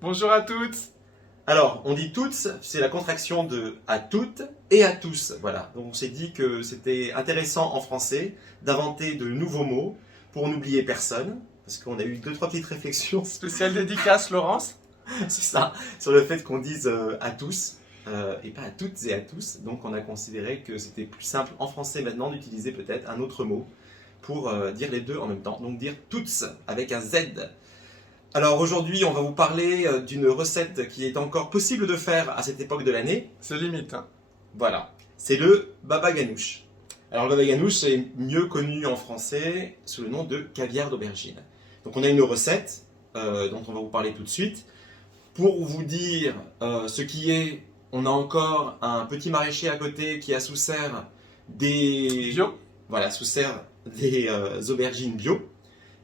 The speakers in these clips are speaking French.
Bonjour à toutes. Alors, on dit toutes, c'est la contraction de à toutes et à tous. Voilà. Donc on s'est dit que c'était intéressant en français d'inventer de nouveaux mots pour n'oublier personne. Parce qu'on a eu deux, trois petites réflexions, Spéciale dédicace, Laurence. c'est ça, sur le fait qu'on dise à tous et pas à toutes et à tous. Donc on a considéré que c'était plus simple en français maintenant d'utiliser peut-être un autre mot pour dire les deux en même temps. Donc dire toutes avec un Z. Alors aujourd'hui, on va vous parler d'une recette qui est encore possible de faire à cette époque de l'année. C'est limite. Hein. Voilà, c'est le baba ganoush. Alors le baba ganoush est mieux connu en français sous le nom de caviar d'aubergine. Donc on a une recette dont on va vous parler tout de suite. Pour vous dire ce qui est, on a encore un petit maraîcher à côté qui a sous serre des... Bio. Voilà, sous serre des aubergines bio.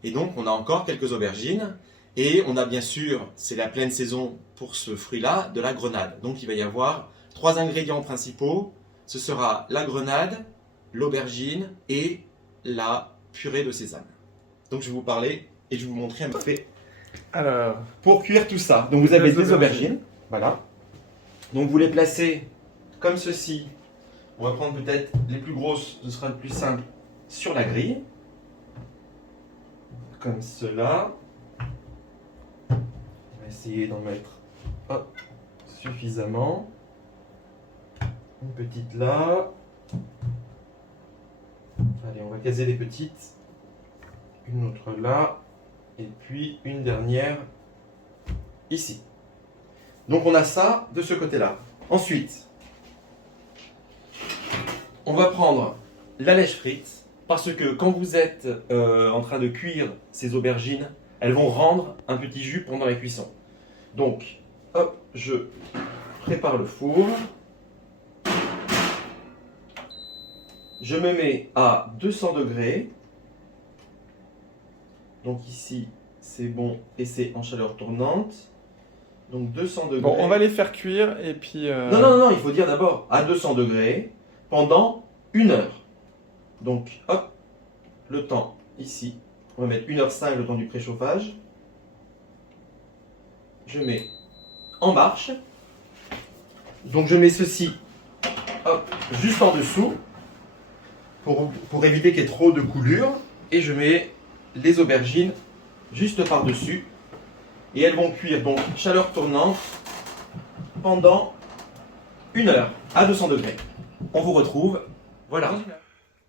Et donc on a encore quelques aubergines. Et on a bien sûr, c'est la pleine saison pour ce fruit-là, de la grenade. Donc il va y avoir trois ingrédients principaux. Ce sera la grenade, l'aubergine et la purée de sésame. Donc je vais vous parler et je vais vous montrer un peu fait Alors, pour cuire tout ça. Donc vous avez Les des aubergines. Voilà. Donc vous les placez comme ceci. On va prendre peut-être les plus grosses, ce sera le plus simple, sur la grille. Comme cela. On va essayer d'en mettre suffisamment. Une petite là. Allez, on va caser les petites. Une autre là. Et puis une dernière ici. Donc on a ça de ce côté-là. Ensuite, on va prendre la lèche frite. Parce que quand vous êtes en train de cuire ces aubergines, elles vont rendre un petit jus pendant la cuisson. Donc, hop, je prépare le four. Je me mets à 200 degrés. Donc ici, c'est bon et c'est en chaleur tournante. Donc 200 degrés. bon, on va les faire cuire et puis... Non, il faut dire d'abord à 200 degrés pendant 1 heure. Donc, hop, le temps ici. On va mettre 1h05 le temps du préchauffage. Je mets en marche. Donc je mets ceci hop, juste en dessous pour éviter qu'il y ait trop de coulure. Et je mets les aubergines juste par-dessus. Et elles vont cuire, donc chaleur tournante, pendant 1 heure à 200 degrés. On vous retrouve, voilà.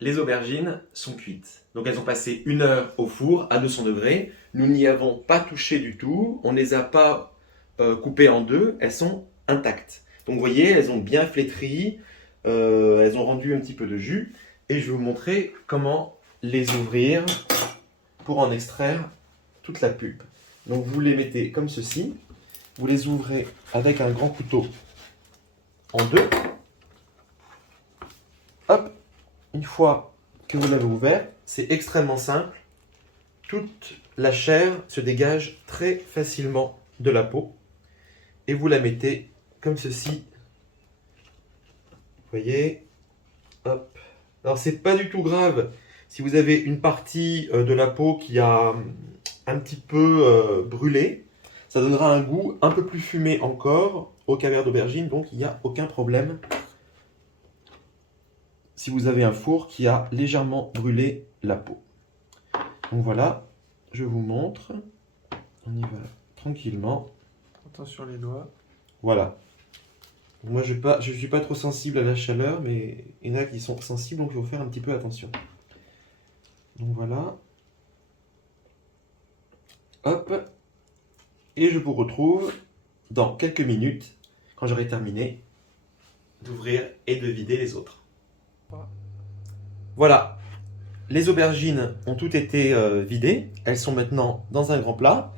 Les aubergines sont cuites. Donc elles ont passé 1 heure au four à 200 degrés. Nous n'y avons pas touché du tout. On ne les a pas coupées en deux. Elles sont intactes. Donc vous voyez, elles ont bien flétri. Elles ont rendu un petit peu de jus. Et je vais vous montrer comment les ouvrir pour en extraire toute la pulpe. Donc vous les mettez comme ceci. Vous les ouvrez avec un grand couteau en deux. Hop. Une fois que vous l'avez ouvert, c'est extrêmement simple. Toute la chair se dégage très facilement de la peau. Et vous la mettez comme ceci. Vous voyez. Hop. Alors c'est pas du tout grave si vous avez une partie de la peau qui a un petit peu brûlé. Ça donnera un goût un peu plus fumé encore au caviar d'aubergine. Donc il n'y a aucun problème. Si vous avez un four qui a légèrement brûlé la peau. Donc voilà, je vous montre. On y va tranquillement. Attention les doigts. Voilà. Moi, je ne suis pas trop sensible à la chaleur, mais il y en a qui sont sensibles, donc il faut faire un petit peu attention. Donc voilà. Hop. Et je vous retrouve dans quelques minutes, quand j'aurai terminé d'ouvrir et de vider les autres. Voilà, les aubergines ont toutes été vidées. Elles sont maintenant dans un grand plat.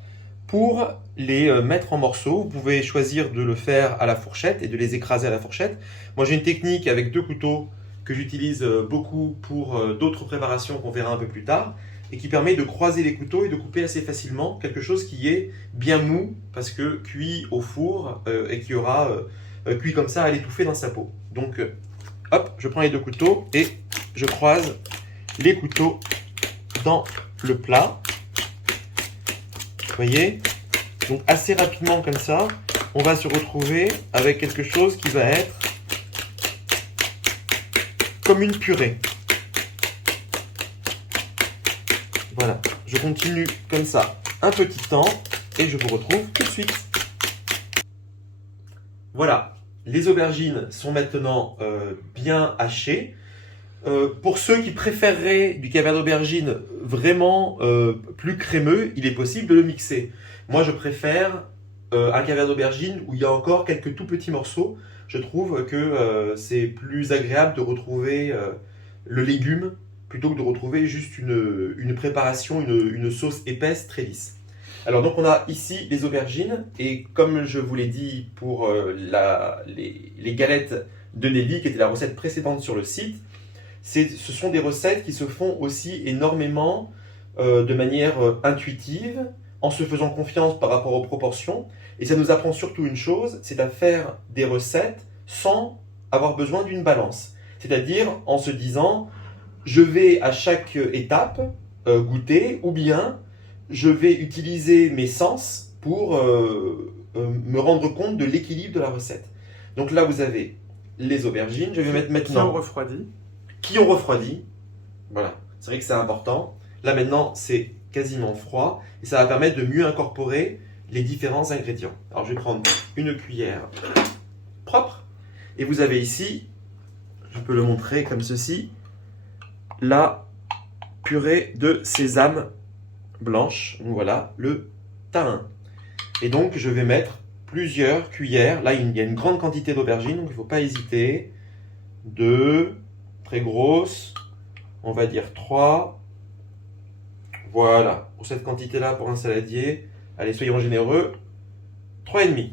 Pour les mettre en morceaux, vous pouvez choisir de le faire à la fourchette et de les écraser à la fourchette. Moi, j'ai une technique avec 2 couteaux que j'utilise beaucoup pour d'autres préparations qu'on verra un peu plus tard et qui permet de croiser les couteaux et de couper assez facilement quelque chose qui est bien mou parce que cuit au four et qui aura cuit comme ça à l'étouffer dans sa peau. Donc, hop, je prends les 2 couteaux et je croise les couteaux dans le plat. Vous voyez, Donc assez rapidement comme ça, on va se retrouver avec quelque chose qui va être comme une purée. Voilà, je continue comme ça un petit temps et je vous retrouve tout de suite. Voilà, les aubergines sont maintenant bien hachées. Pour ceux qui préféreraient du caviar d'aubergine vraiment plus crémeux, il est possible de le mixer. Moi, je préfère un caviar d'aubergine où il y a encore quelques tout petits morceaux. Je trouve que c'est plus agréable de retrouver le légume plutôt que de retrouver juste une préparation, une sauce épaisse très lisse. Alors donc on a ici les aubergines et comme je vous l'ai dit pour les galettes de Nelly qui était la recette précédente sur le site, ce sont des recettes qui se font aussi énormément de manière intuitive, en se faisant confiance par rapport aux proportions. Et ça nous apprend surtout une chose, c'est à faire des recettes sans avoir besoin d'une balance. C'est-à-dire en se disant, je vais à chaque étape goûter, ou bien je vais utiliser mes sens pour me rendre compte de l'équilibre de la recette. Donc là, vous avez les aubergines. Je vais mettre maintenant... Qui ont refroidi. Qui ont refroidi. Voilà, c'est vrai que c'est important. Là maintenant, c'est quasiment froid et ça va permettre de mieux incorporer les différents ingrédients. Alors je vais prendre une cuillère propre et vous avez ici, je peux le montrer comme ceci, la purée de sésame blanche. Donc voilà, le tahin. Et donc je vais mettre plusieurs cuillères. Là il y a une grande quantité d'aubergines, donc il ne faut pas hésiter. 2, très grosses, on va dire 3. Voilà, pour cette quantité-là, pour un saladier, allez, soyons généreux, 3,5.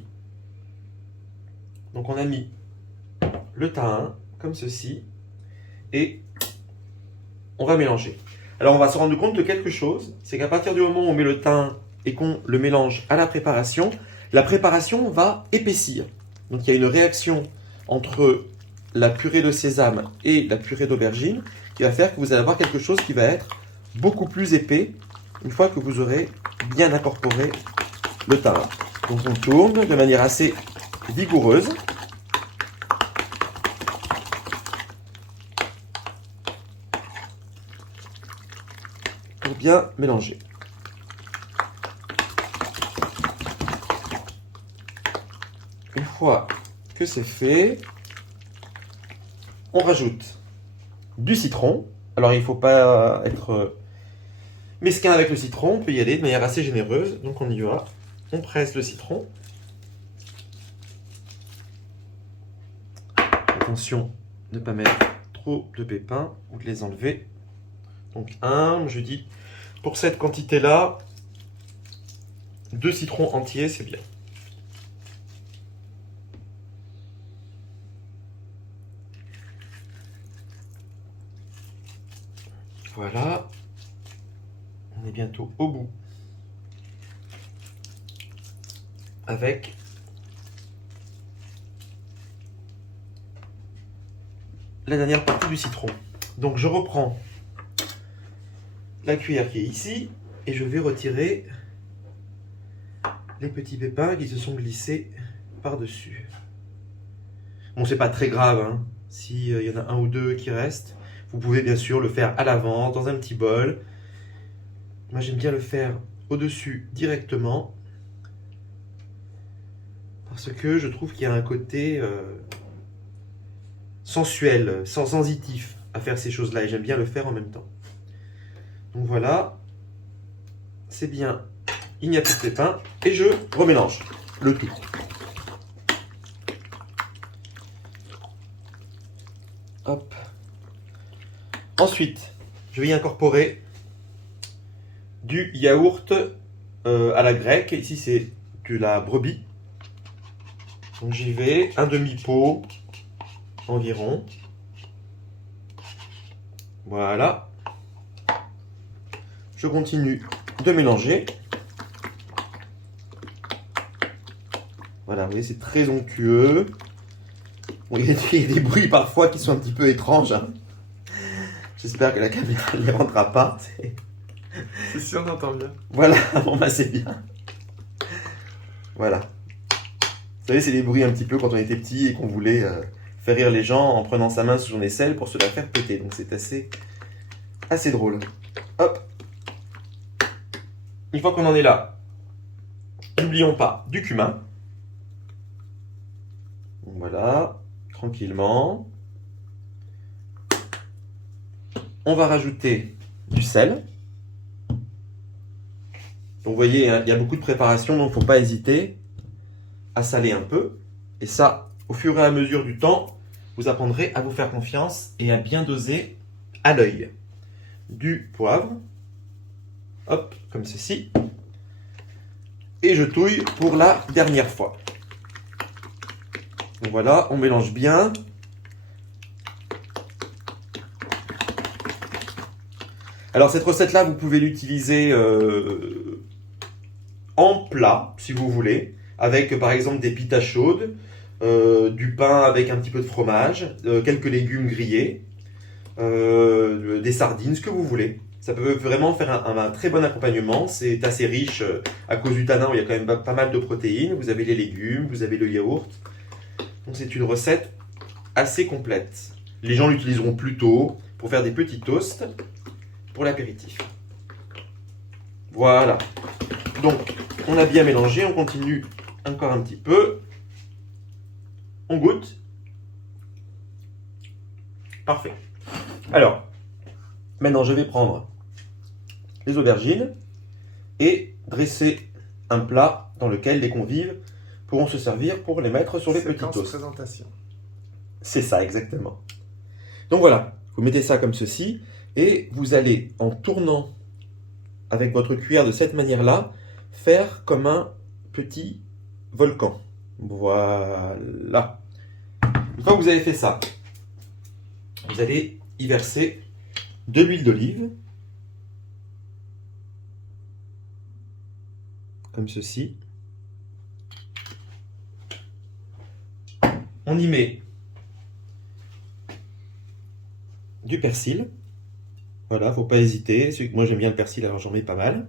Donc on a mis le tahin, comme ceci, et on va mélanger. Alors on va se rendre compte de quelque chose, c'est qu'à partir du moment où on met le tahin et qu'on le mélange à la préparation va épaissir. Donc il y a une réaction entre la purée de sésame et la purée d'aubergine qui va faire que vous allez avoir quelque chose qui va être beaucoup plus épais une fois que vous aurez bien incorporé le tahin. Donc on tourne de manière assez vigoureuse. Pour bien mélanger. Une fois que c'est fait, on rajoute du citron. Alors il ne faut pas être mesquin avec le citron, on peut y aller de manière assez généreuse. Donc on y va, on presse le citron. Attention de ne pas mettre trop de pépins ou de les enlever. Donc je dis, pour cette quantité-là, 2 citrons entiers, c'est bien. Voilà, on est bientôt au bout avec la dernière partie du citron. Donc je reprends la cuillère qui est ici et je vais retirer les petits pépins qui se sont glissés par-dessus. Bon, c'est pas très grave, hein. S'il y en a un ou deux qui restent, vous pouvez bien sûr le faire à l'avance, dans un petit bol. Moi, j'aime bien le faire au-dessus directement. Parce que je trouve qu'il y a un côté sensuel, sensitif à faire ces choses-là. Et j'aime bien le faire en même temps. Donc voilà. C'est bien. Il n'y a plus de pépins. Et je remélange le tout. Hop. Ensuite, je vais y incorporer du yaourt à la grecque. Ici, c'est de la brebis. Donc j'y vais, un demi-pot environ. Voilà. Je continue de mélanger. Voilà, vous voyez, c'est très onctueux. Bon, il y a des bruits parfois qui sont un petit peu étranges, hein. J'espère que la caméra ne les rendra pas. C'est sûr, on entend bien. Voilà, bon bah c'est bien. Voilà. Vous savez, c'est les bruits un petit peu quand on était petit et qu'on voulait faire rire les gens en prenant sa main sous son aisselle pour se la faire péter. Donc c'est assez drôle. Hop. Une fois qu'on en est là, n'oublions pas du cumin. Voilà, tranquillement. On va rajouter du sel. Donc vous voyez, hein, il y a beaucoup de préparation, donc il ne faut pas hésiter à saler un peu. Et ça, au fur et à mesure du temps, vous apprendrez à vous faire confiance et à bien doser à l'œil. Du poivre, hop, comme ceci. Et je touille pour la dernière fois. Donc voilà, on mélange bien. Alors cette recette-là, vous pouvez l'utiliser en plat, si vous voulez, avec par exemple des pitas chaudes, du pain avec un petit peu de fromage, quelques légumes grillés, des sardines, ce que vous voulez. Ça peut vraiment faire un très bon accompagnement. C'est assez riche à cause du tanin où il y a quand même pas mal de protéines. Vous avez les légumes, vous avez le yaourt. Donc c'est une recette assez complète. Les gens l'utiliseront plutôt pour faire des petits toasts pour l'apéritif. Voilà. Donc, on a bien mélangé, on continue encore un petit peu. On goûte. Parfait. Alors, maintenant je vais prendre les aubergines et dresser un plat dans lequel les convives pourront se servir pour les mettre sur les petits Séquence toasts. présentation. C'est ça, exactement. Donc voilà, vous mettez ça comme ceci et vous allez, en tournant avec votre cuillère de cette manière-là, faire comme un petit volcan. Voilà. Une fois que vous avez fait ça, vous allez y verser de l'huile d'olive, comme ceci. On y met du persil. Voilà, faut pas hésiter. Moi j'aime bien le persil, alors j'en mets pas mal.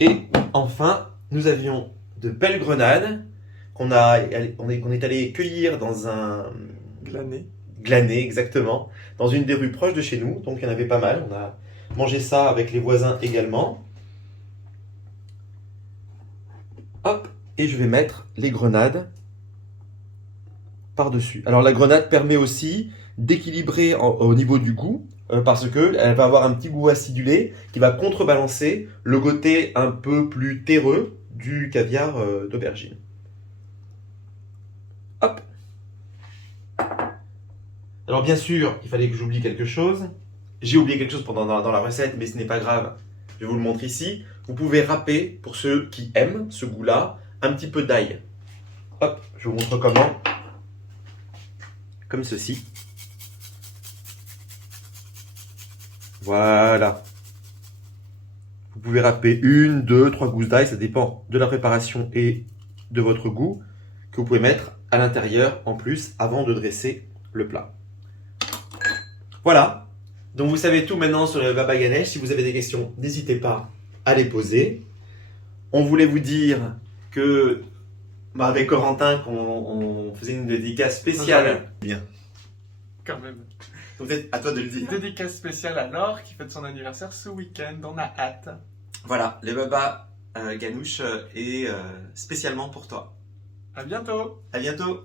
Et enfin, nous avions de belles grenades qu'on est allé cueillir dans un glané, exactement, dans une des rues proches de chez nous. Donc il y en avait pas mal. On a mangé ça avec les voisins également. Hop, et je vais mettre les grenades par-dessus. Alors la grenade permet aussi d'équilibrer au niveau du goût, parce qu'elle va avoir un petit goût acidulé qui va contrebalancer le côté un peu plus terreux du caviar d'aubergine. Hop. Alors bien sûr, il fallait que j'oublie quelque chose. J'ai oublié quelque chose dans la recette, mais ce n'est pas grave. Je vous le montre ici. Vous pouvez râper, pour ceux qui aiment ce goût-là, un petit peu d'ail. Hop, je vous montre comment. Comme ceci. Voilà. Vous pouvez râper 1, 2, 3 gousses d'ail, ça dépend de la préparation et de votre goût, que vous pouvez mettre à l'intérieur en plus avant de dresser le plat. Voilà. Donc vous savez tout maintenant sur le baba ganoush. Si vous avez des questions, n'hésitez pas à les poser. On voulait vous dire que avec Corentin, qu'on faisait une dédicace spéciale. Bien. Quand même. Donc c'est à toi de le dire. Dédicace spéciale à Laure qui fête son anniversaire ce week-end. On a hâte. Voilà, le baba ganoush est spécialement pour toi. À bientôt. À bientôt.